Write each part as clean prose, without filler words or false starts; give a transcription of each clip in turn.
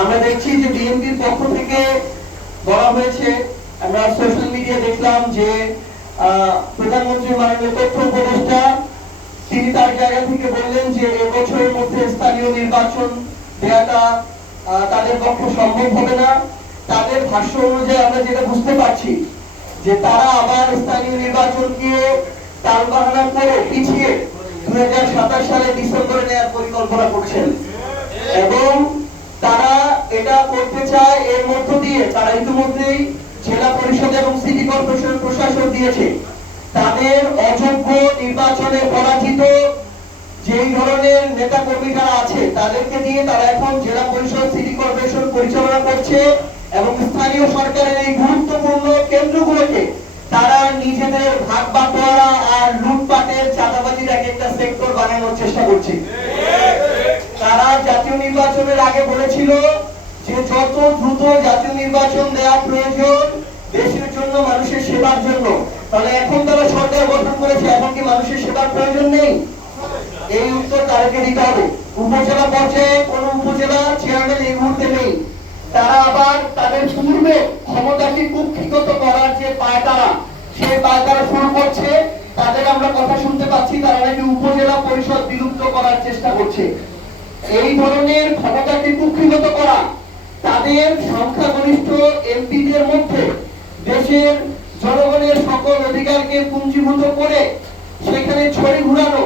আমরা দেখছি যে বিএনপির পক্ষ থেকে বলা হয়েছে, আমরা সোশ্যাল মিডিয়া দেখলাম যে প্রধানমন্ত্রী মাননীয় তথ্য উপদেষ্টা তিনি তার জায়গা থেকে বললেন যে এবছরের মধ্যে স্থানীয় নির্বাচন দেওয়াটা তাদের পক্ষে সম্ভব হবে না। তাদের ভাষ্য অনুযায়ী আমরা যেটা বুঝতে পারছি যে তারা আবার স্থানীয় নির্বাচনকে টালবাহানা করে পিছিয়ে 2027 সালে ডিসেম্বরে নেওয়ার পরিকল্পনা করছেন এবং তারা এটা করতে চায়। এর মধ্য দিয়ে তারা ইতিমধ্যেই জেলা পরিষদ এবং সিটি কর্পোরেশন প্রশাসন দিয়েছে তাদের অযোগ্য নির্বাচনে পরাজিত যেই ধরনের নেতা কর্মীরা আছে তাদেরকে দিয়ে তারা এখন জেলা পরিষদ সিটি কর্পোরেশন পরিচালনা করছে এবং স্থানীয় সরকারের এই গুরুত্বপূর্ণ কেন্দ্রগুলোকে তারা নিজেদের ভাগ বাটোয়ারা আর লুটপাটের চাঁদাবাজির এক একটা সেক্টর বানানোর চেষ্টা করছে। তারা জাতীয় নির্বাচনের আগে বলেছিল যে যত দ্রুত জাতীয় নির্বাচন দেওয়া প্রয়োজন দেশের জন্য, মানুষের সেবার জন্য। তাহলে এখন তারা সরকার গঠন করেছে, এখন কি মানুষের সেবার প্রয়োজন নেই? এই উত্তর তাদেরকে দিতে হবে। উপজেলা পর্যায়ে কোন উপজেলা চেয়ারম্যান এই মুহূর্তে নেই। তারা আবার তাদের পূর্বে ক্ষমতাকে কুক্ষিগত করার যে পায়তারা, সেই পায়তারা শুরু করছে। তাদের আমরা কথা শুনতে পাচ্ছি তারা নাকি উপজেলা পরিষদ বিলুপ্ত করার চেষ্টা করছে। এই ধরনের ক্ষমতাকে কুক্ষিগত করা, তাদের সংখ্যাগরিষ্ঠ এমপিদের মধ্যে দেশের জনগণের সকল অধিকারকে পুঞ্জীভূত করে সেখানে ছড়ি ঘুরানো,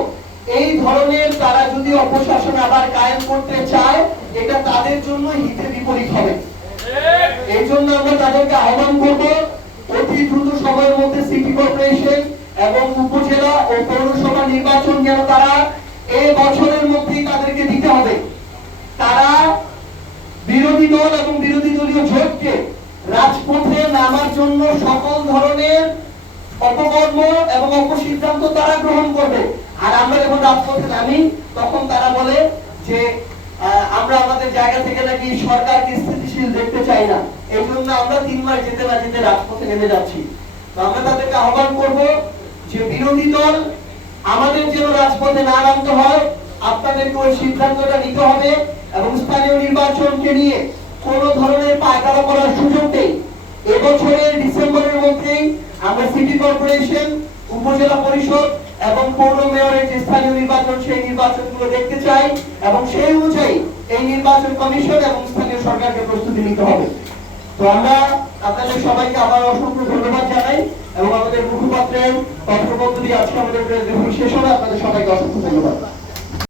এই ধরনের তারা যদি অপশাসন আবার কায়েম করতে চায় এটা তাদের জন্য হিতে বিপরীত হবে। এই জন্য আমরা তাদেরকে আহ্বান করব অতি দ্রুত সময়ের মধ্যে সিটি কর্পোরেশন এবং উপজেলা ও পৌরসভা নির্বাচন যেন তারা এই বছরের মধ্যেই তাদেরকে দিতে হবে। তারা বিরোধী দল এবং বিরোধী দলীয় জোটকে রাজপথে নামার জন্য সকল ধরনের অপকর্ম এবং অপসিদ্ধান্ত তারা গ্রহণ করবে। আর আমরা যখন রাজপথে নামি তখন তারা বলে যে আমরা আমাদের জায়গা থেকে নাকি সরকারকে স্থিতিশীল দেখতে চাই না, এই জন্য আমরা 3 মাস যেতে না যেতে রাজপথে নেমে যাচ্ছি। তো আমরা তাদেরকে আহ্বান করব যে বিরোধী দল আমাদের যেন রাজপথে না নামতে হয়, আপনাদেরকে ওই সিদ্ধান্তটা নিতে হবে এবং স্থানীয় নির্বাচনকে নিয়ে কোন ধরনের পায়তারা করার সুযোগ নেই। এবছরের ডিসেম্বরের মধ্যেই আমরা সিটি কর্পোরেশন, উপজেলা পরিষদ এবং পৌর মেয়রের যে স্থানীয় নির্বাচন সেই নির্বাচনগুলো দেখতে চাই এবং সেই অনুযায়ী এই নির্বাচন কমিশন এবং স্থানীয় সরকারকে প্রস্তুতি নিতে হবে। তো আমরা আপনাদের সবাইকে আবার অসংখ্য ধন্যবাদ জানাই এবং আমাদের মুখপাত্রের তথ্যপদ্ধতি আজকে আমাদের শেষ হবে। আপনাদের সবাইকে অসংখ্য ধন্যবাদ।